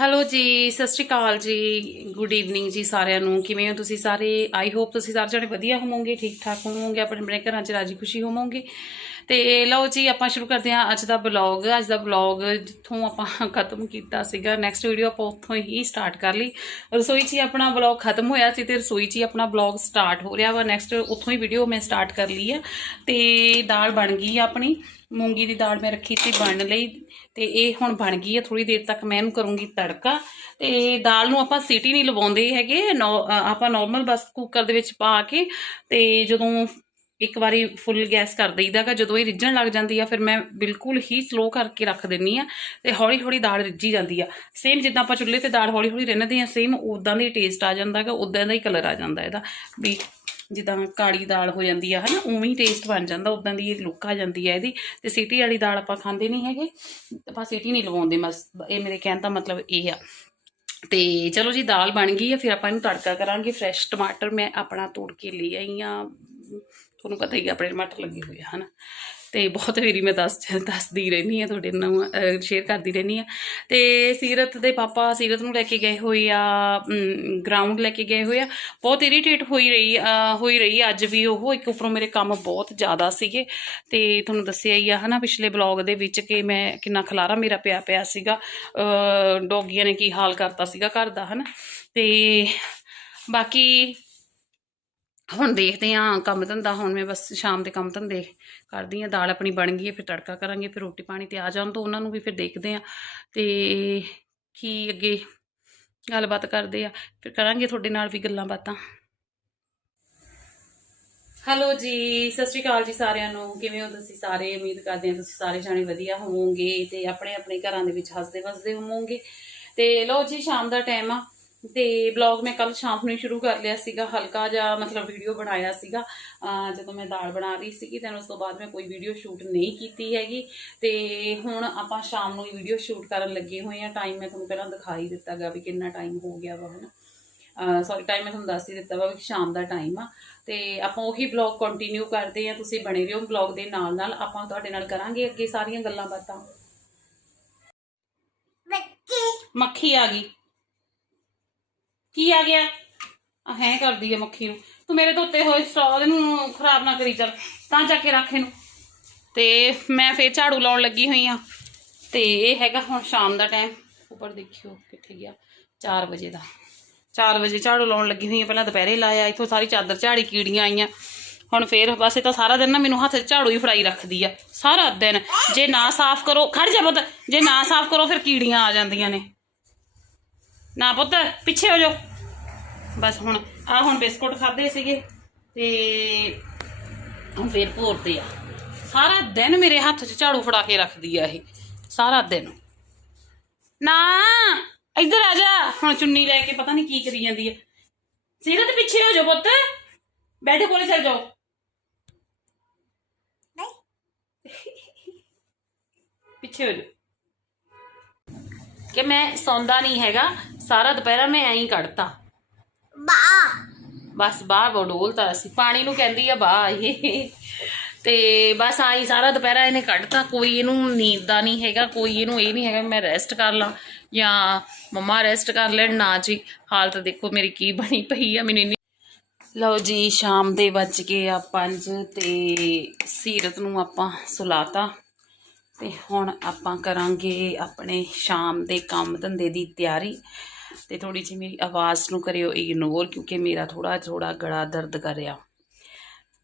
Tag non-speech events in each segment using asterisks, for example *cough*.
Hello ਜੀ, ਸਤਿ ਸ਼੍ਰੀ ਅਕਾਲ ਜੀ। ਗੁੱਡ ਈਵਨਿੰਗ ਜੀ ਸਾਰਿਆਂ ਨੂੰ। ਕਿਵੇਂ ਹੋ ਤੁਸੀਂ ਸਾਰੇ? ਆਈ ਹੋਪ ਤੁਸੀਂ ਸਾਰੇ ਜਣੇ ਵਧੀਆ ਹੋਵੋਗੇ, ਠੀਕ ਠਾਕ ਹੋਵੋਗੇ, ਆਪਣੇ ਆਪਣੇ ਘਰਾਂ 'ਚ ਰਾਜੀ ਖੁਸ਼ੀ ਹੋਵੋਗੇ। ਤੇ ਲਓ ਜੀ, ਆਪਾਂ ਸ਼ੁਰੂ ਕਰਦੇ ਹਾਂ ਅੱਜ ਦਾ ਬਲੌਗ ਅੱਜ ਦਾ ਬਲੌਗ ਜਿੱਥੋਂ ਆਪਾਂ ਖਤਮ ਕੀਤਾ ਸੀਗਾ। ਨੈਕਸਟ ਵੀਡੀਓ ਆਪਾਂ ਉੱਥੋਂ ਹੀ ਸਟਾਰਟ ਕਰ ਲਈ। ਰਸੋਈ 'ਚ ਹੀ ਆਪਣਾ ਬਲੌਗ ਖਤਮ ਹੋਇਆ ਸੀ ਤੇ ਰਸੋਈ 'ਚ ਹੀ ਆਪਣਾ ਬਲੌਗ ਸਟਾਰਟ ਹੋ ਰਿਹਾ ਵਾ। ਨੈਕਸਟ ਉੱਥੋਂ ਹੀ ਵੀਡੀਓ ਮੈਂ ਸਟਾਰਟ ਕਰ ਲਈ ਆ। ਤੇ ਦਾਲ ਬਣ ਗਈ ਆ ਆਪਣੀ। ਮੂੰਗੀ ਦੀ ਦਾਲ ਮੈਂ ਰੱਖੀ ਸੀ ਬਣਨ ਲਈ। ਤੇ ਇਹ ਹੁਣ ਬਣ ਗਈ ਹੈ ਥੋੜੀ ਦੇਰ ਤੱਕ ਮੈਂ ਇਹਨੂੰ ਕਰੂੰਗੀ ਤੜਕਾ। ਤੇ ਦਾਲ ਨੂੰ ਆਪਾਂ ਸੀਟੀ ਨਹੀਂ ਲਵਾਉਂਦੇ ਹੈਗੇ। ਨੌ- ਆਪਾਂ ਨਾਰਮਲ ਬਸ ਕੁੱਕਰ ਦੇ ਵਿੱਚ ਪਾ ਕੇ ਤੇ ਜਦੋਂ ਇੱਕ ਵਾਰੀ ਫੁੱਲ ਗੈਸ ਕਰ ਦਈਦਾਗਾ ਜਦੋਂ ਇਹ ਰਿੱਝਣ ਲੱਗ ਜਾਂਦੀ ਆ, ਫਿਰ ਮੈਂ ਬਿਲਕੁਲ ਹੀ ਸਲੋ ਕਰਕੇ ਰੱਖ ਦਿੰਨੀ ਆ ਤੇ ਹੌਲੀ ਹੌਲੀ ਦਾਲ ਰਿੱਝੀ ਜਾਂਦੀ ਆ। ਸੇਮ ਜਿੱਦਾਂ ਆਪਾਂ ਚੁੱਲ੍ਹੇ ਤੇ ਦਾਲ ਹੌਲੀ ਹੌਲੀ ਰਹਿੰਦੇ ਆ ਸੇਮ ਉਦਾਂ ਦਾ ਹੀ ਟੇਸਟ ਆ ਜਾਂਦਾਗਾ ਉਦਾਂ ਦਾ ਹੀ ਕਲਰ ਆ ਜਾਂਦਾ ਇਹਦਾ। ਵੀ ਜਿੱਦਾਂ ਕਾਲੀ ਦਾਲ ਹੋ ਜਾਂਦੀ ਆ, ਹਨਾ, ਉਵੇਂ ਹੀ ਟੇਸਟ ਬਣ ਜਾਂਦਾ ਉਦਾਂ ਦੀ ਇਹ ਲੁੱਕ ਆ ਜਾਂਦੀ ਆ ਇਹਦੀ। ਤੇ ਸੀਟੀ ਵਾਲੀ ਦਾਲ ਆਪਾਂ ਖਾਂਦੇ ਨਹੀਂ ਹੈਗੇ, ਆਪਾਂ ਸੀਟੀ ਨਹੀਂ ਲਵਾਉਂਦੇ, ਬਸ ਇਹ ਮੇਰੇ ਕਹਿਣ ਦਾ ਮਤਲਬ ਇਹ ਆ। ਤੇ ਚਲੋ ਜੀ, ਦਾਲ ਬਣ ਗਈ ਆ, ਫਿਰ ਆਪਾਂ ਇਹਨੂੰ ਤੜਕਾ ਕਰਾਂਗੇ ਫਰੈਸ਼ ਟਮਾਟਰ ਮੈਂ ਆਪਣਾ ਤੋੜ ਕੇ ਲੈ ਆਈ ਆ ਤੁਹਾਨੂੰ ਪਤਾ ਹੀ ਆਪਣੇ ਟਮਾਟਰ ਲੱਗੇ ਹੋਏ ਆ, ਹਨਾ? ਤੇ ਬਹੁਤ ਵਾਰੀ ਮੈਂ ਦੱਸ, ਦੱਸਦੀ ਰਹਿੰਦੀ ਆ ਤੁਹਾਡੇ ਨਾਲ ਸ਼ੇਅਰ ਕਰਦੀ ਰਹਿੰਦੀ ਆ। ਤੇ ਸੀਰਤ ਦੇ ਪਾਪਾ ਸੀਰਤ ਨੂੰ ਲੈ ਕੇ ਗਏ ਹੋਏ ਆ ਗਰਾਊਂਡ ਲੈ ਕੇ ਗਏ ਹੋਏ ਆ। ਬਹੁਤ ਇਰੀਟੇਟ ਹੋਈ ਰਹੀ ਹੋਈ ਰਹੀ ਅੱਜ ਵੀ ਉਹ। ਇੱਕ ਉੱਪਰੋਂ ਮੇਰੇ ਕੰਮ ਬਹੁਤ ਜ਼ਿਆਦਾ ਸੀਗੇ। ਤੇ ਤੁਹਾਨੂੰ ਦੱਸਿਆ ਹੀ ਆ, ਹਨਾ, ਪਿਛਲੇ ਬਲੌਗ ਦੇ ਵਿੱਚ ਕਿ ਮੈਂ, ਕਿੰਨਾ ਖਲਾਰਾ ਮੇਰਾ ਪਿਆ ਪਿਆ ਸੀਗਾ। ਡੋਗੀਆਂ ਨੇ ਕੀ ਹਾਲ ਕਰਤਾ ਸੀਗਾ ਘਰ ਦਾ, ਹਨਾ? ਤੇ ਬਾਕੀ ਹੁਣ ਦੇਖਦੇ ਆ, ਕੰਮ ਧੰਦਾ, ਹੁਣ ਮੈਂ ਬਸ ਸ਼ਾਮ ਦੇ ਕੰਮ ਧੰਦੇ ਕਰਦੀ ਆ, ਦਾਲ ਆਪਣੀ ਬਣ ਗਈ ਹੈ ਫਿਰ ਤੜਕਾ ਕਰਾਂਗੇ, ਫਿਰ ਰੋਟੀ ਪਾਣੀ ਤੇ ਆ ਜਾਣ ਤੋਂ ਉਹਨਾਂ ਨੂੰ ਵੀ ਫਿਰ ਦੇਖਦੇ ਆ ਤੇ ਕੀ ਅੱਗੇ ਗੱਲਬਾਤ ਕਰਦੇ ਆ, ਫਿਰ ਕਰਾਂਗੇ ਤੁਹਾਡੇ ਨਾਲ ਵੀ ਗੱਲਾਂ ਬਾਤਾਂ। ਹੈਲੋ ਜੀ, ਸਤਿ ਸ਼੍ਰੀ ਅਕਾਲ ਜੀ ਸਾਰਿਆਂ ਨੂੰ, ਕਿਵੇਂ ਹੋ ਤੁਸੀਂ ਸਾਰੇ? ਉਮੀਦ ਕਰਦੇ ਹਾਂ ਤੁਸੀਂ ਸਾਰੇ ਜਾਣੇ ਵਧੀਆ ਹੋਵੋਗੇ ਤੇ ਆਪਣੇ ਆਪਣੇ ਘਰਾਂ ਦੇ ਵਿੱਚ ਹੱਸਦੇ ਵਸਦੇ ਹੋਵੋਗੇ। ਤੇ ਲਓ ਜੀ, ਸ਼ਾਮ ਦਾ ਟਾਈਮ ਆ। ਤੇ ਬਲੌਗ ਮੈਂ ਕੱਲ ਸ਼ਾਮ ਨੂੰ ਹੀ ਸ਼ੁਰੂ ਕਰ ਲਿਆ ਸੀਗਾ ਹਲਕਾ ਜਿਹਾ ਮਤਲਬ ਵੀਡੀਓ ਬਣਾਇਆ ਸੀਗਾ। ਜਦੋਂ ਮੈਂ ਦਾਲ ਬਣਾ ਰਹੀ ਸੀਗੀ ਤੇ ਉਸ ਤੋਂ ਬਾਅਦ ਮੈਂ ਕੋਈ ਵੀਡੀਓ ਸ਼ੂਟ ਨਹੀਂ ਕੀਤੀ ਹੈਗੀ। ਤੇ ਹੁਣ ਆਪਾਂ ਸ਼ਾਮ ਨੂੰ ਹੀ ਵੀਡੀਓ ਸ਼ੂਟ ਕਰਨ ਲੱਗੇ ਹੋਏ ਆ ਟਾਈਮ ਮੈਂ ਤੁਹਾਨੂੰ ਪਹਿਲਾਂ ਦਿਖਾਈ ਦਿੱਤਾਗਾ ਵੀ ਕਿੰਨਾ ਟਾਈਮ ਹੋ ਗਿਆ ਵਾ ਹਨਾ। ਸੌਰੀ ਟਾਈਮ ਮੈਂ ਤੁਹਾਨੂੰ ਦੱਸ ਹੀ ਦਿੱਤਾ ਵਾ ਵੀ ਸ਼ਾਮ ਦਾ ਟਾਈਮ ਆ। ਤੇ ਆਪਾਂ ਉਹੀ ਬਲੌਗ ਕੰਟੀਨਿਊ ਕਰਦੇ ਆ ਤੁਸੀਂ ਬਣੇ ਰਹੋ ਬਲੌਗ ਦੇ ਨਾਲ ਨਾਲ ਆਪਾਂ ਤੁਹਾਡੇ ਨਾਲ ਕਰਾਂਗੇ ਅੱਗੇ ਸਾਰੀਆਂ ਗੱਲਾਂ ਬਾਤਾਂ। ਮੱਖੀ ਆ ਗਈ। ਕੀ ਆ ਗਿਆ? ਆ ਹੈ ਕਰਦੀ ਆ ਮੱਖੀ ਨੂੰ। ਤੂੰ ਮੇਰੇ ਧੋਤੇ ਹੋਏ ਸਟਾਲ ਨੂੰ ਖਰਾਬ ਨਾ ਕਰੀ ਚੱਲ, ਤਾਂ ਜਾ ਕੇ ਰੱਖ ਇਹਨੂੰ। ਤੇ ਮੈਂ ਫੇਰ ਝਾੜੂ ਲਾਉਣ ਲੱਗੀ ਹੋਈ ਆ। ਤੇ ਇਹ ਹੈਗਾ ਹੁਣ ਸ਼ਾਮ ਦਾ ਟਾਈਮ ਉੱਪਰ ਦੇਖਿਓ ਕਿੱਥੇ ਗਿਆ। 4 ਵਜੇ ਦਾ। 4 ਵਜੇ ਝਾੜੂ ਲਾਉਣ ਲੱਗੀ ਹੋਈ ਆ। ਪਹਿਲਾਂ ਦੁਪਹਿਰੇ ਲਾਇਆ, ਇੱਥੋਂ ਸਾਰੀ ਚਾਦਰ ਝਾੜੀ ਕੀੜੀਆਂ ਆਈਆਂ। ਹੁਣ ਫੇਰ ਬਸ ਇਹ ਤਾਂ ਸਾਰਾ ਦਿਨ ਨਾ ਮੈਨੂੰ ਹੱਥ ਝਾੜੂ ਹੀ ਫੜਾਈ ਰੱਖਦੀ ਆ। ਸਾਰਾ ਦਿਨ। ਜੇ ਨਾ ਸਾਫ਼ ਕਰੋ, ਖੜ ਜਾ ਪੁੱਤ। ਜੇ ਨਾ ਸਾਫ਼ ਕਰੋ, ਫਿਰ ਕੀੜੀਆਂ ਆ ਜਾਂਦੀਆਂ ਨੇ। ਨਾ ਪੁੱਤ, ਪਿੱਛੇ ਹੋ ਜਾਓ। ਬਸ ਹੁਣ ਆ ਹੁਣ ਬਿਸਕੁਟ ਖਾਦੇ ਸੀਗੇ ਤੇ ਹੁਣ ਫੇਰ ਭੋਰਦੇ ਆ। ਸਾਰਾ ਦਿਨ ਮੇਰੇ ਹੱਥ 'ਚ ਝਾੜੂ ਫੜਾ ਕੇ ਰੱਖਦੀ ਆ ਇਹ ਸਾਰਾ ਦਿਨ। ਨਾ ਇੱਧਰ ਆ ਜਾ। ਹੁਣ ਚੁੰਨੀ ਲੈ ਕੇ ਪਤਾ ਨਹੀਂ ਕੀ ਕਰੀ ਜਾਂਦੀ ਹੈ ਸੀਰਤ ਪਿੱਛੇ ਹੋ ਜਾ ਪੁੱਤ। ਬੈਠੇ ਕੋਲੇ ਚੱਲ ਜਾਓ। ਪਿੱਛੇ ਹੋ ਜਾ ਕਿ ਮੈਂ ਸੌਂਦਾ ਨਹੀਂ ਹੈਗਾ ਸਾਰਾ ਦੁਪਹਿਰਾ ਮੈਂ ਐਂ ਹੀ ਕੱਢਤਾ। ਬਸ ਬਾਹਰ ਬਡੋਲਤਾ ਸੀ। ਪਾਣੀ ਨੂੰ ਕਹਿੰਦੀ ਆ ਬਾਹ ਇਹ। ਤੇ ਬਸ ਆਈ ਸਾਰਾ ਦੁਪਹਿਰਾ ਇਹਨੇ ਕੱਢਤਾ। ਕੋਈ ਇਹਨੂੰ ਨੀਂਦ ਦਾ ਨਹੀਂ ਹੈਗਾ, ਕੋਈ ਇਹਨੂੰ ਇਹ ਨਹੀਂ ਹੈਗਾ, ਮੈਂ ਰੈਸਟ ਕਰ ਲਾਂ। ਜਾਂ ਮੰਮਾ ਰੈਸਟ ਕਰ ਲੈਣ, ਨਾ ਜੀ। ਹਾਲਤ ਦੇਖੋ ਮੇਰੀ ਕੀ ਬਣੀ ਪਈ ਆ, ਮੈਨੂੰ ਲਓ ਜੀ, ਸ਼ਾਮ ਦੇ ਵੱਜ ਗਏ ਆ 5 ਤੇ ਸੀਰਤ ਨੂੰ ਆਪਾਂ ਸੁਲਾਤਾ। ਤੇ ਹੁਣ ਆਪਾਂ ਕਰਾਂਗੇ ਆਪਣੇ ਸ਼ਾਮ ਦੇ ਕੰਮ ਧੰਦੇ ਦੀ ਤਿਆਰੀ। ਤੇ ਥੋੜੀ ਜਿਹੀ ਮੇਰੀ ਆਵਾਜ਼ ਨੂੰ ਕਰਿਓ ਇਗਨੋਰ ਕਿਉਂਕਿ ਮੇਰਾ ਥੋੜਾ ਥੋੜਾ ਗਲਾ ਦਰਦ ਕਰ ਰਿਹਾ।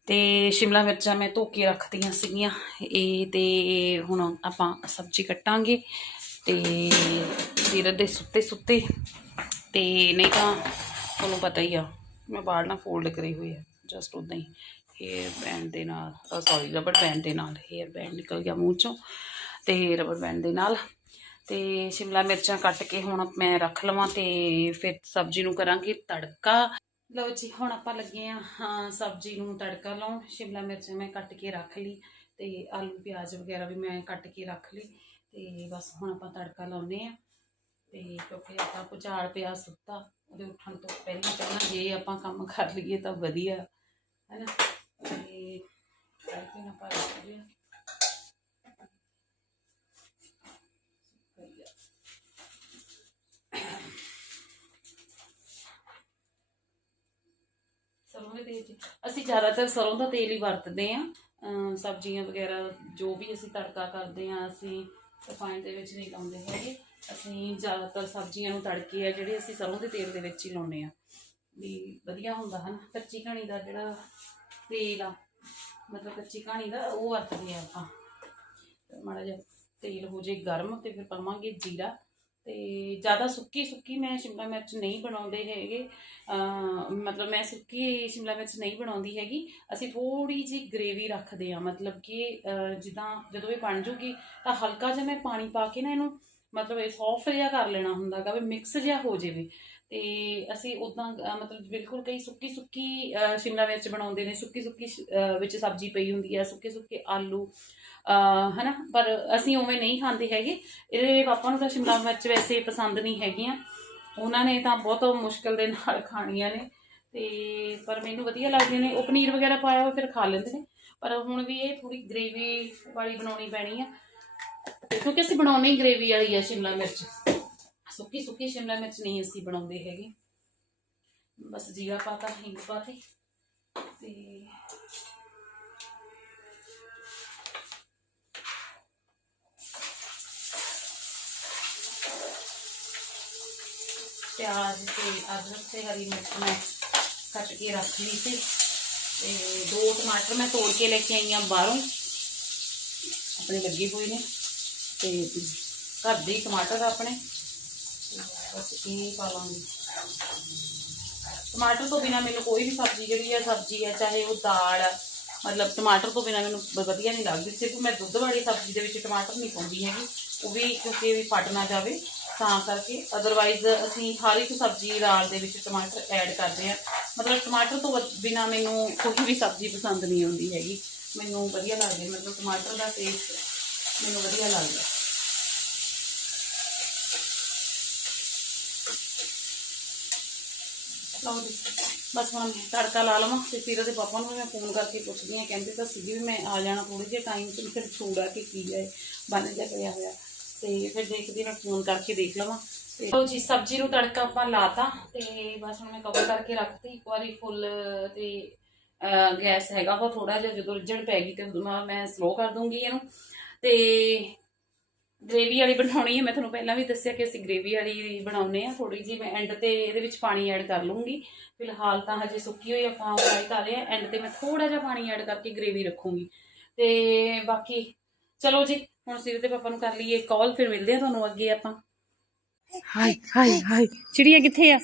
ਤੇ ਸ਼ਿਮਲਾ ਮਿਰਚਾਂ ਮੈਂ ਧੋ ਕੇ ਰੱਖਤੀਆਂ ਸੀਗੀਆਂ। ਇਹ ਤੇ ਹੁਣ ਆਪਾਂ ਸਬਜ਼ੀ ਕੱਟਾਂਗੇ ਤੇ ਸਿਰ ਦੇ ਸੁੱਤੇ ਸੁੱਤੇ ਤੇ ਨਹੀਂ ਤਾਂ ਤੁਹਾਨੂੰ ਪਤਾ ਹੀ ਆ, ਮੈਂ ਬਾਹਰ ਨਾਲ ਫੋਲਡ ਕਰੀ ਹੋਈ ਹੈ ਜਸਟ ਉਦਾਂ ਹੀ ਹੇਅਰ ਬੈਂਡ ਦੇ ਨਾਲ ਸੌਰੀ ਰਬੜ ਬੈਂਡ ਦੇ ਨਾਲ ਹੇਅਰ ਬੈਂਡ ਨਿਕਲ ਗਿਆ ਮੂੰਹ ਚੋਂ ਤੇ ਰਬੜ ਬੈਂਡ ਦੇ ਨਾਲ। ਤੇ ਸ਼ਿਮਲਾ ਮਿਰਚਾਂ ਕੱਟ ਕੇ ਹੁਣ ਮੈਂ ਰੱਖ ਲਵਾਂ ਤੇ ਫਿਰ ਸਬਜ਼ੀ ਨੂੰ ਕਰਾਂਗੇ ਤੜਕਾ। ਲਓ ਜੀ, ਹੁਣ ਆਪਾਂ ਲੱਗੇ ਆ, ਹਾਂ, ਸਬਜ਼ੀ ਨੂੰ ਤੜਕਾ ਲਾਉਣ। ਸ਼ਿਮਲਾ ਮਿਰਚ ਮੈਂ ਕੱਟ ਕੇ ਰੱਖ ਲਈ ਤੇ ਆਲੂ, ਪਿਆਜ਼ ਵਗੈਰਾ ਵੀ ਮੈਂ ਕੱਟ ਕੇ ਰੱਖ ਲਈ ਤੇ ਬਸ ਹੁਣ ਆਪਾਂ ਤੜਕਾ ਲਾਉਂਦੇ ਆ। ਤੇ ਕਿਉਂਕਿ ਆਪਾਂ ਪੁਚਾਲ ਪਿਆ ਸੁੱਤਾ, ਉਹਦੇ ਉੱਠਣ ਤੋਂ ਪਹਿਲਾਂ ਪਹਿਲਾਂ ਜੇ ਆਪਾਂ ਕੰਮ ਕਰ ਲਈਏ ਤਾਂ ਵਧੀਆ, ਹੈਨਾ? ਤੇ ਤੜਕੇ ਨਾਲ ਪਾ ਲਈਏ ਦੇ ਤੇਲ ਅਸੀਂ ਜ਼ਿਆਦਾਤਰ ਸਰੋਂ ਦਾ ਤੇਲ ਹੀ ਵਰਤਦੇ ਆ ਸਬਜ਼ੀਆਂ ਵਗੈਰਾ ਜੋ ਵੀ ਅਸੀਂ ਤੜਕਾ ਕਰਦੇ ਆ ਅਸੀਂ ਰਿਫਾਈਨ ਦੇ ਵਿੱਚ ਨਹੀਂ ਲਾਉਂਦੇ ਹੈਗੇ। ਅਸੀਂ ਜ਼ਿਆਦਾਤਰ ਸਬਜ਼ੀਆਂ ਨੂੰ ਤੜਕੇ ਆ, ਜਿਹੜੇ ਅਸੀਂ ਸਰੋਂ ਦੇ ਤੇਲ ਦੇ ਵਿੱਚ ਹੀ ਲਾਉਂਦੇ ਆ ਵੀ ਵਧੀਆ ਹੁੰਦਾ ਹਨ। ਕੱਚੀ ਘਣੀ ਦਾ ਜਿਹੜਾ ਤੇਲ ਆ, ਮਤਲਬ ਕੱਚੀ ਘਣੀ ਦਾ, ਉਹ ਵਰਤਦੇ ਆ ਆਪਾਂ। ਮਾੜਾ ਜਿਹਾ ਤੇਲ ਹੋ ਜੇ ਗਰਮ, ਤੇ ਫਿਰ ਪਾਵਾਂਗੇ ਜੀਰਾ। ਤੇ ਜ਼ਿਆਦਾ ਸੁੱਕੀ ਸੁੱਕੀ ਮੈਂ ਸ਼ਿਮਲਾ ਮਿਰਚ ਨਹੀਂ ਬਣਾਉਂਦੇ ਹੈਗੇ। ਮਤਲਬ ਮੈਂ ਸੁੱਕੀ ਸ਼ਿਮਲਾ ਮਿਰਚ ਨਹੀਂ ਬਣਾਉਂਦੀ ਹੈਗੀ। ਅਸੀਂ ਥੋੜੀ ਜੀ ਗ੍ਰੇਵੀ ਰੱਖਦੇ ਆ ਮਤਲਬ ਕਿ ਜਿੱਦਾਂ ਜਦੋਂ ਇਹ ਬਣ ਜੂਗੀ ਤਾਂ ਹਲਕਾ ਜਿਹਾ ਮੈਂ ਪਾਣੀ ਪਾ ਕੇ ਨਾ ਇਹਨੂੰ ਮਤਲਬ ਇਹ ਸੌਫਟ ਜਿਹਾ ਕਰ ਲੈਣਾ ਹੁੰਦਾ ਗਾ ਵੀ ਮਿਕਸ ਜਿਹਾ ਹੋ ਜਾਵੇ। ਤੇ ਅਸੀਂ ਉਦਾਂ ਮਤਲਬ ਬਿਲਕੁਲ ਕਈ ਸੁੱਕੀ ਸੁੱਕੀ ਸ਼ਿਮਲਾ ਮਿਰਚ ਬਣਾਉਂਦੇ ਨੇ ਸੁੱਕੀ ਸੁੱਕੀ ਵਿੱਚ ਸਬਜ਼ੀ ਪਈ ਹੁੰਦੀ ਹੈ ਸੁੱਕੇ ਸੁੱਕੇ ਆਲੂ ਅਹ, ਹਨਾ? ਪਰ ਅਸੀਂ ਉਵੇਂ ਨਹੀਂ ਖਾਂਦੇ ਹੈਗੇ। ਇਹਦੇ ਪਾਪਾ ਨੂੰ ਤਾਂ ਸ਼ਿਮਲਾ ਮਿਰਚ ਵੈਸੇ ਪਸੰਦ ਨਹੀਂ ਹੈਗੀਆਂ। ਉਹਨਾਂ ਨੇ ਤਾਂ ਬਹੁਤ ਮੁਸ਼ਕਲ ਦੇ ਨਾਲ ਖਾਣੀਆਂ ਨੇ। ਤੇ ਪਰ ਮੈਨੂੰ ਵਧੀਆ ਲੱਗਦੇ ਨੇ। ਉਹ ਪਨੀਰ ਵਗੈਰਾ ਪਾਇਆ ਹੋਇਆ ਫਿਰ ਖਾ ਲੈਂਦੇ ਨੇ। ਪਰ ਹੁਣ ਵੀ ਇਹ ਥੋੜੀ ਗ੍ਰੇਵੀ ਵਾਲੀ ਬਣਾਉਣੀ ਪੈਣੀ ਆ। ਤੇ ਕਿਉਂਕਿ ਅਸੀਂ ਬਣਾਉਣੀ ਹੀ ਗ੍ਰੇਵੀ ਵਾਲੀ ਆ ਸ਼ਿਮਲਾ ਮਿਰਚ। ਸੁੱਕੀ ਸੁੱਕੀ ਸ਼ਿਮਲਾ ਮਿਰਚ ਨਹੀਂ ਅਸੀਂ ਬਣਾਉਂਦੇ ਹੈਗੇ। ਬਸ ਜੀਰਾ ਪਾਤਾ, ਹਿੰਗ ਪਾਤੀ ਤੇ ਪਿਆਜ਼ ਤੇ ਅਦਰਕ ਤੇ ਹਰੀ ਮਿਰਚ ਮੈਂ ਕੱਟ ਕੇ ਰੱਖ ਲਈ ਸੀ ਤੇ ਦੋ ਟਮਾਟਰ ਮੈਂ ਤੋੜ ਕੇ ਲੈ ਕੇ ਆਈ ਹਾਂ ਬਾਹਰੋਂ, ਆਪਣੇ ਲੱਗੇ ਹੋਏ ਨੇ ਤੇ ਘਰ ਦੇ ਟਮਾਟਰ ਆਪਣੇ। ਬਸ ਇਹ ਪਾ ਲਾਂਗੀ ਟਮਾਟਰ ਤੋਂ ਬਿਨਾ ਮੈਨੂੰ ਕੋਈ ਵੀ ਸਬਜ਼ੀ ਜਿਹੜੀ ਹੈ, ਸਬਜ਼ੀ ਹੈ, ਚਾਹੇ ਉਹ ਦਾਲ ਆ ਮਤਲਬ ਟਮਾਟਰ ਤੋਂ ਬਿਨਾ ਮੈਨੂੰ ਵਧੀਆ ਨਹੀਂ ਲੱਗਦੀ। ਸਿਰਫ ਮੈਂ ਦੁੱਧ ਵਾਲੀ ਸਬਜ਼ੀ ਦੇ ਵਿੱਚ ਟਮਾਟਰ ਨਹੀਂ ਪਾਉਂਦੀ ਹੈਗੀ। ਉਹ ਵੀ ਕਿਉਂਕਿ ਵੀ ਫਟ ਨਾ ਜਾਵੇ। ਤਾਂ ਕਰਕੇ ਅਦਰਵਾਈਜ਼ ਅਸੀਂ ਹਰ ਇੱਕ ਸਬਜ਼ੀ ਦਾਲ ਦੇ ਵਿੱਚ ਟਮਾਟਰ ਐਡ ਕਰਦੇ ਆ ਮਤਲਬ ਟਮਾਟਰ ਤੋਂ ਬਿਨਾ ਮੈਨੂੰ ਕੋਈ ਵੀ ਸਬਜ਼ੀ ਪਸੰਦ ਨਹੀਂ ਆਉਂਦੀ ਹੈਗੀ। ਮੈਨੂੰ ਵਧੀਆ ਲੱਗਦੀ ਮਤਲਬ ਟਮਾਟਰ ਦਾ ਟੇਸਟ ਮੈਨੂੰ ਵਧੀਆ ਲੱਗਦਾ। ਲਓ ਜੀ। ਬਸ ਹੁਣ ਤੜਕਾ ਲਾ ਲਵਾਂ ਤੇ ਫਿਰ ਉਹਦੇ ਪਾਪਾ ਨੂੰ ਵੀ ਮੈਂ ਫੋਨ ਕਰਕੇ ਪੁੱਛਦੀ ਹਾਂ। ਕਹਿੰਦੇ ਤਾਂ ਸੀਗੀ ਵੀ ਮੈਂ ਆ ਜਾਣਾ ਥੋੜੇ ਜਿਹੇ ਟਾਈਮ ਤੇ ਫਿਰ ਛੂੜਾ ਕੇ ਕੀ ਜਾਏ ਬਣ ਜਾ ਪਿਆ ਹੋਇਆ। ਤੇ ਫਿਰ ਦੇਖਦੀ ਮੈਂ ਫੋਨ ਕਰਕੇ ਦੇਖ ਲਵਾਂ। ਤੇ ਲਓ ਜੀ, ਸਬਜ਼ੀ ਨੂੰ ਤੜਕਾ ਆਪਾਂ ਲਾਤਾ ਤੇ ਬਸ ਹੁਣ ਮੈਂ ਕਵਰ ਕਰਕੇ ਰੱਖਤੀ। ਇੱਕ ਵਾਰੀ ਫੁੱਲ ਤੇ ਗੈਸ ਹੈਗਾ ਉਹ ਥੋੜਾ ਜਿਹਾ, ਜਦੋਂ ਰਿੱਝਣ ਪੈ ਗਈ ਤੇ ਉਦੋਂ ਮੈਂ- ਮੈਂ ਸਲੋ ਕਰ ਦੂੰਗੀ ਇਹਨੂੰ। ਤੇ ਗ੍ਰੇਵੀ ਵਾਲੀ ਬਣਾਉਣੀ ਹੈ। ਮੈਂ ਤੁਹਾਨੂੰ ਪਹਿਲਾਂ ਵੀ ਦੱਸਿਆ ਕਿ ਅਸੀਂ ਗ੍ਰੇਵੀ ਵਾਲੀ ਬਣਾਉਨੇ ਆ ਥੋੜੀ ਜੀ ਮੈਂ ਐਂਡ ਤੇ ਇਹਦੇ ਵਿੱਚ ਪਾਣੀ ਐਡ ਕਰ ਲੂੰਗੀ ਫਿਲਹਾਲ ਤਾਂ ਹਜੇ ਸੁੱਕੀ ਹੋਈ ਆਪਾਂ ਫਰਾਈ ਕਰ ਰਹੇ ਆ ਐਂਡ ਤੇ ਮੈਂ ਥੋੜਾ ਜਿਹਾ ਪਾਣੀ ਐਡ ਕਰਕੇ ਗ੍ਰੇਵੀ ਰੱਖੂੰਗੀ। ਤੇ ਬਾਕੀ ਚਲੋ ਜੀ ਹੁਣ ਸਿਰ ਤੇ ਪਾਪਾ ਨੂੰ ਕਰ ਲਈਏ ਕਾਲ ਫਿਰ ਮਿਲਦੇ ਆ ਤੁਹਾਨੂੰ ਅੱਗੇ ਆਪਾਂ। ਹਾਈ ਹਾਈ ਹਾਈ ਚਿੜੀਆਂ ਕਿੱਥੇ ਆ?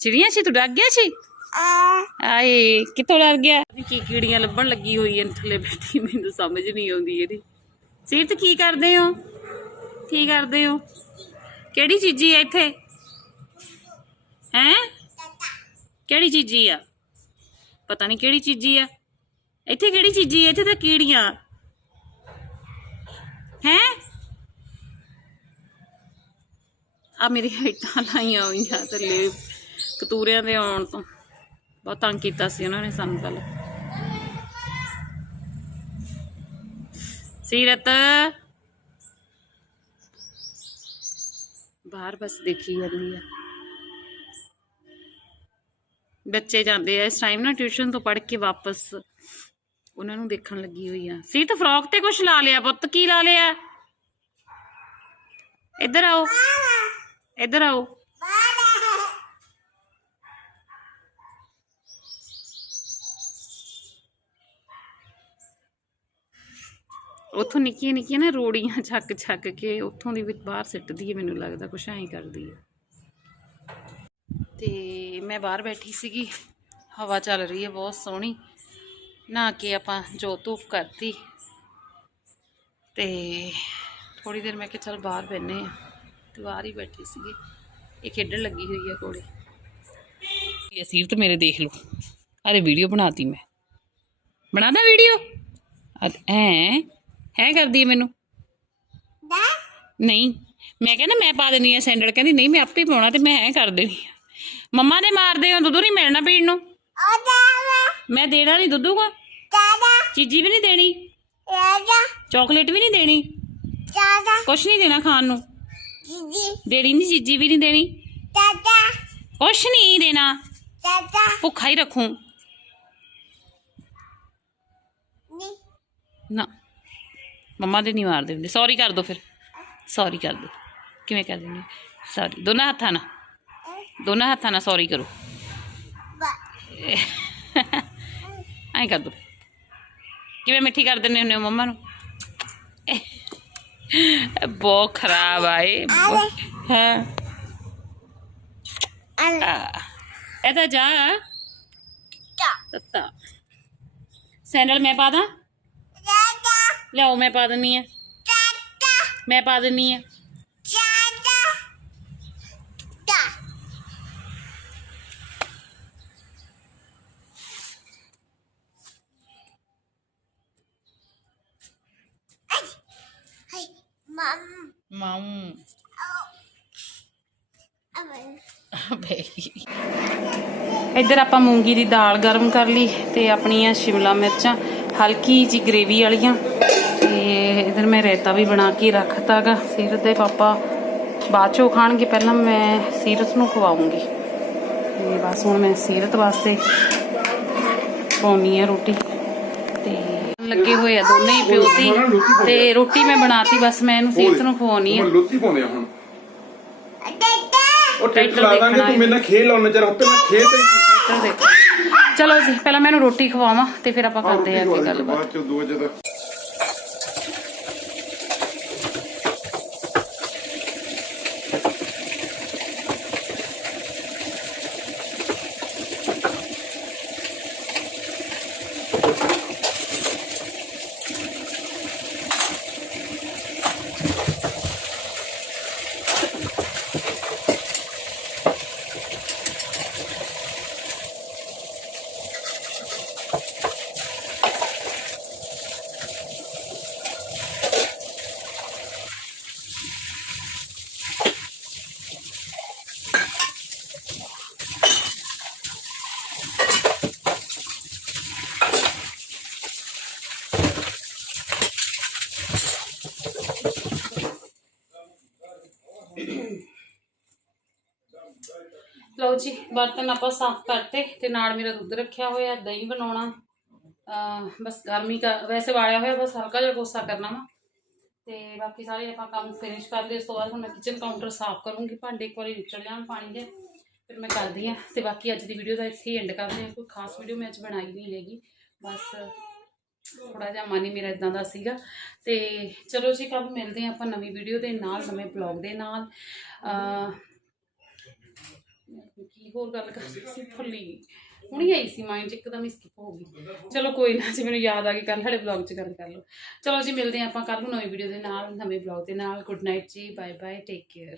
ਚਿੜੀਆਂ ਸੀ ਤੂੰ ਡਰ ਗਿਆ ਸੀ? ਆਏ ਕਿੱਥੋਂ ਡਰ ਗਿਆ? ਕੀ ਕੀੜੀਆਂ ਲੱਭਣ ਲੱਗੀ ਹੋਈ ਐ ਥੱਲੇ ਬੈਠੀ ਮੈਨੂੰ ਸਮਝ ਨਹੀਂ ਆਉਂਦੀ ਇਹਦੀ। ਸੀਰਤ ਕੀ ਕਰਦੇ ਹੋ? ਕੀ ਕਰਦੇ ਹੋ? ਕਿਹੜੀ ਚੀਜ਼ੀ ਹੈ ਇੱਥੇ? ਹੈ? ਕਿਹੜੀ ਚੀਜ਼ੀ ਆ? ਪਤਾ ਨਹੀਂ ਕਿਹੜੀ ਚੀਜ਼ੀ ਆ। ਇੱਥੇ ਕਿਹੜੀ ਚੀਜ਼ੀ ਹੈ ਇੱਥੇ ਤਾਂ ਕੀੜੀਆਂ। ਹੈ? ਆ ਮੇਰੀ ਹੇਠਾਂ ਲਾਈਆਂ ਹੋਈਆਂ ਥੱਲੇ, ਕਤੂਰਿਆਂ ਦੇ ਆਉਣ ਤੋਂ। ਬਹੁਤ ਤੰਗ ਕੀਤਾ ਸੀ ਉਹਨਾਂ ਨੇ ਸਾਨੂੰ ਕੱਲ ਸੀਰਤ! ਬਾਹਰ ਬਸ ਦੇਖੀ ਜਾਂਦੀ ਆ। ਬੱਚੇ ਜਾਂਦੇ ਆ ਇਸ ਟਾਈਮ ਨਾ ਟਿਊਸ਼ਨ ਤੋਂ ਪੜ੍ਹ ਕੇ ਵਾਪਸ। ਉਹਨਾਂ ਨੂੰ ਦੇਖਣ ਲੱਗੀ ਹੋਈ ਆ। ਸੀ ਤਾਂ ਫਰੋਕ ਤੇ ਕੁਝ ਲਾ ਲਿਆ, ਪੁੱਤ ਕੀ ਲਾ ਲਿਆ? ਇੱਧਰ ਆਓ। ਇੱਧਰ ਆਓ। ਉੱਥੋਂ ਨਿੱਕੀਆਂ ਨਿੱਕੀਆਂ ਨਾ ਰੋੜੀਆਂ *laughs* ਛੱਕ ਛੱਕ ਕੇ ਉੱਥੋਂ ਦੀ ਵੀ ਬਾਹਰ ਸਿੱਟਦੀ ਹੈ, ਮੈਨੂੰ ਲੱਗਦਾ ਕੁਛ ਐਂ ਕਰਦੀ ਹੈ। ਤੇ ਮੈਂ ਬਾਹਰ ਬੈਠੀ ਸੀਗੀ, ਹਵਾ ਚੱਲ ਰਹੀ ਹੈ, ਬਹੁਤ ਸੋਹਣੀ। ਨਹਾ ਕੇ ਆਪਾਂ ਜੋ ਧੂਪ ਕਰਤੀ। ਤੇ ਥੋੜੀ ਦੇਰ ਮੈਂ ਕਿਹਾ ਚੱਲ ਬਾਹਰ ਬੈਨੇ ਆ। ਤੇ ਬਾਹਰ ਹੀ ਬੈਠੀ ਸੀਗੀ। ਇਹ ਖੇਡਣ ਲੱਗੀ ਹੋਈ ਹੈ ਕੋਲੇ। ਇਹ ਸੀਰਤ ਮੇਰੇ ਦੇਖ ਲਓ। ਅਰੇ ਵੀਡੀਓ ਬਣਾਤੀ ਮੈਂ। ਬਣਾਦਾ ਵੀਡੀਓ? ਹੈ ਹੈ ਕਰਦੀ ਹੈ ਮੈਨੂੰ? ਨਹੀਂ। ਮੈਂ ਕਹਿੰਦਾ ਮੈਂ ਪਾ ਦੇਣੀ ਆ ਸੈਂਡਲ ਕਹਿੰਦੀ ਨਹੀਂ ਮੈਂ ਆਪੇ ਹੀ ਪਾਉਣਾ ਤੇ ਮੈਂ ਐ ਕਰ ਦੇਣੀ ਆ। ਮੰਮਾ ਦੇ ਮਾਰਦੇ ਹੋ ਦੁੱਧ ਨਹੀਂ ਮਿਲਣਾ ਪੀਣ ਨੂੰ? ਮੈਂ ਦੇਣਾ ਨਹੀਂ ਦੁੱਧੂ ਕੋ ਚੀਜੀ ਵੀ ਨਹੀਂ ਦੇਣੀ? ਚਾਕਲੇਟ ਵੀ ਨਹੀਂ ਦੇਣੀ? ਕੁਛ ਨਹੀਂ ਦੇਣਾ ਖਾਣ ਨੂੰ? ਦੇਣੀ ਨਹੀਂ ਚੀਜੀ ਵੀ ਨਹੀਂ ਦੇਣੀ? ਕੁਛ ਨਹੀਂ ਦੇਣਾ। ਭੁੱਖਾ ਹੀ ਰੱਖੂੰ। ਮੰਮਾ ਦੇ ਨਹੀਂ ਮਾਰਦੇ ਹੁੰਦੇ। ਸੌਰੀ ਕਰ ਦੋ ਫਿਰ। ਸੌਰੀ ਕਰ ਦੋ। ਕਿਵੇਂ ਕਰ ਦਿੰਦੇ ਸੌਰੀ ਦੋਨਾਂ ਹੱਥਾਂ ਨਾਲ। ਦੋਨਾਂ ਹੱਥਾਂ ਨਾਲ ਸੌਰੀ ਕਰੋ। ਐਂ ਕਰ ਦੋ। ਕਿਵੇਂ ਮਿੱਠੀ ਕਰ ਦਿੰਦੇ ਹੁੰਦੇ ਹੋ ਮੰਮਾ ਨੂੰ? ਇਹ ਬਹੁਤ ਖਰਾਬ ਆਏ ਹਾਂ? ਇਹ ਤਾਂ ਜਾ। ਤੱਤਾ। ਸੈਂਡਲ ਮੈਂ ਪਾ ਦਾਂ? ਲਿਆਓ ਮੈਂ ਪਾ ਦਿੰਨੀ ਆ। ਮੈਂ ਪਾ ਦਿੰਨੀ ਆ। ਇੱਧਰ ਆਪਾਂ ਮੂੰਗੀ ਦੀ ਦਾਲ ਗਰਮ ਕਰ ਲਈ ਤੇ ਆਪਣੀਆਂ ਸ਼ਿਮਲਾ ਮਿਰਚਾਂ ਹਲਕੀ ਜੀ ਗ੍ਰੇਵੀ ਵਾਲੀਆਂ। ਮੈਂ ਰਾਇਤਾ ਵੀ ਬਣਾ ਕੇ ਰੱਖਤਾਗਾ ਸੀਰਤ ਦੇ ਪਾਪਾ ਬਾਅਦ ਚੋਂ ਖਾਣਗੇ ਪਹਿਲਾਂ ਮੈਂ ਸੀਰਤ ਨੂੰ ਖਵਾਉਂਗੀ। ਤੇ ਬਸ ਹੁਣ ਮੈਂ ਸੀਰਤ ਵਾਸਤੇ ਪਾਉਣੀ ਆ ਰੋਟੀ। ਤੇ ਲੱਗੇ ਹੋਏ ਆ ਦੋਨੇ ਹੀ ਪਿਓ ਧੀ ਤੇ ਰੋਟੀ ਮੈਂ ਬਣਾਤੀ ਬਸ ਮੈਂ ਇਹਨੂੰ ਸੀਰਤ ਨੂੰ ਖਵਾਉਣੀ ਹੁਣ ਲੁੱਤੀ ਪਾਉਂਦੇ ਆ ਹੁਣ। ਉਹ ਟਰੈਕਟਰ ਤੂੰ ਮੇਰੇ ਨਾਲ ਖੇਲ ਮੈਂ ਖੇਲ ਤੇ ਚਲੋ ਜੀ ਪਹਿਲਾਂ ਮੈਂ ਇਹਨੂੰ ਰੋਟੀ ਖਵਾਵਾਂ ਤੇ ਫਿਰ ਆਪਾਂ ਕਰਦੇ ਆ ਅੱਗੇ ਗੱਲਬਾਤ। ਬਾਅਦ ਚ ਦੋ ਵਜੇ ਲਓ ਜੀ, ਬਰਤਨ ਆਪਾਂ ਸਾਫ਼ ਕਰਤੇ ਤੇ ਨਾਲ ਮੇਰਾ ਦੁੱਧ ਰੱਖਿਆ ਹੋਇਆ, ਦਹੀਂ ਬਣਾਉਣਾ। ਬਸ ਗਰਮੀ ਦਾ ਵੈਸੇ ਵਾਲਿਆ ਹੋਇਆ, ਬਸ ਹਲਕਾ ਜਿਹਾ ਕੋਸਾ ਕਰਨਾ ਵਾ। ਤੇ ਬਾਕੀ ਸਾਰੇ ਆਪਾਂ ਕੰਮ ਫਿਨਿਸ਼ ਕਰ ਲਏ, ਉਸ ਤੋਂ ਬਾਅਦ ਹੁਣ ਮੈਂ ਕਿਚਨ ਕਾਊਂਟਰ ਸਾਫ਼ ਕਰੂੰਗੀ। ਭਾਂਡੇ ਇੱਕ ਵਾਰੀ ਨਿਕਲ ਜਾਣ ਪਾਣੀ ਦੇ, ਫਿਰ ਮੈਂ ਕਰਦੀ ਆ ਤੇ ਬਾਕੀ ਅੱਜ ਦੀ ਵੀਡੀਓ ਦਾ ਇੱਥੇ ਹੀ ਐਂਡ ਕਰਦੇ ਆ ਕੋਈ ਖਾਸ ਵੀਡੀਓ ਮੈਂ ਅੱਜ ਬਣਾਈ ਨਹੀਂ ਹੈਗੀ। ਬਸ ਥੋੜਾ ਜਿਹਾ ਮਨ ਹੀ ਮੇਰਾ ਇਦਾਂ ਦਾ ਸੀਗਾ। ਤੇ ਚਲੋ ਜੀ ਕੱਲ ਮਿਲਦੇ ਆ ਆਪਾਂ ਨਵੀਂ ਵੀਡੀਓ ਦੇ ਨਾਲ, ਨਵੇਂ ਬਲੌਗ ਦੇ ਨਾਲ। ਕੀ ਹੋਰ ਗੱਲ ਕਰਨੀ ਸੀ ਭੁੱਲੀ ਹੁਣੀ ਆਈ ਸੀ ਮਾਈਂਡ 'ਚ ਇੱਕਦਮ ਹੀ ਸਕਿਪ ਹੋ ਗਈ। ਚਲੋ ਕੋਈ ਨਾ ਜੀ ਮੈਨੂੰ ਯਾਦ ਆ ਗਈ ਕੱਲ ਸਾਡੇ ਬਲੌਗ 'ਚ ਗੱਲ ਕਰ ਲਓ। ਚਲੋ ਜੀ ਮਿਲਦੇ ਆਪਾਂ ਕੱਲ ਨੂੰ ਨਵੀਂ ਵੀਡੀਓ ਦੇ ਨਾਲ ਨਵੇਂ ਬਲੌਗ ਦੇ ਨਾਲ। ਗੁੱਡ ਨਾਈਟ ਜੀ ਬਾਏ ਬਾਏ ਟੇਕ ਕੇਅਰ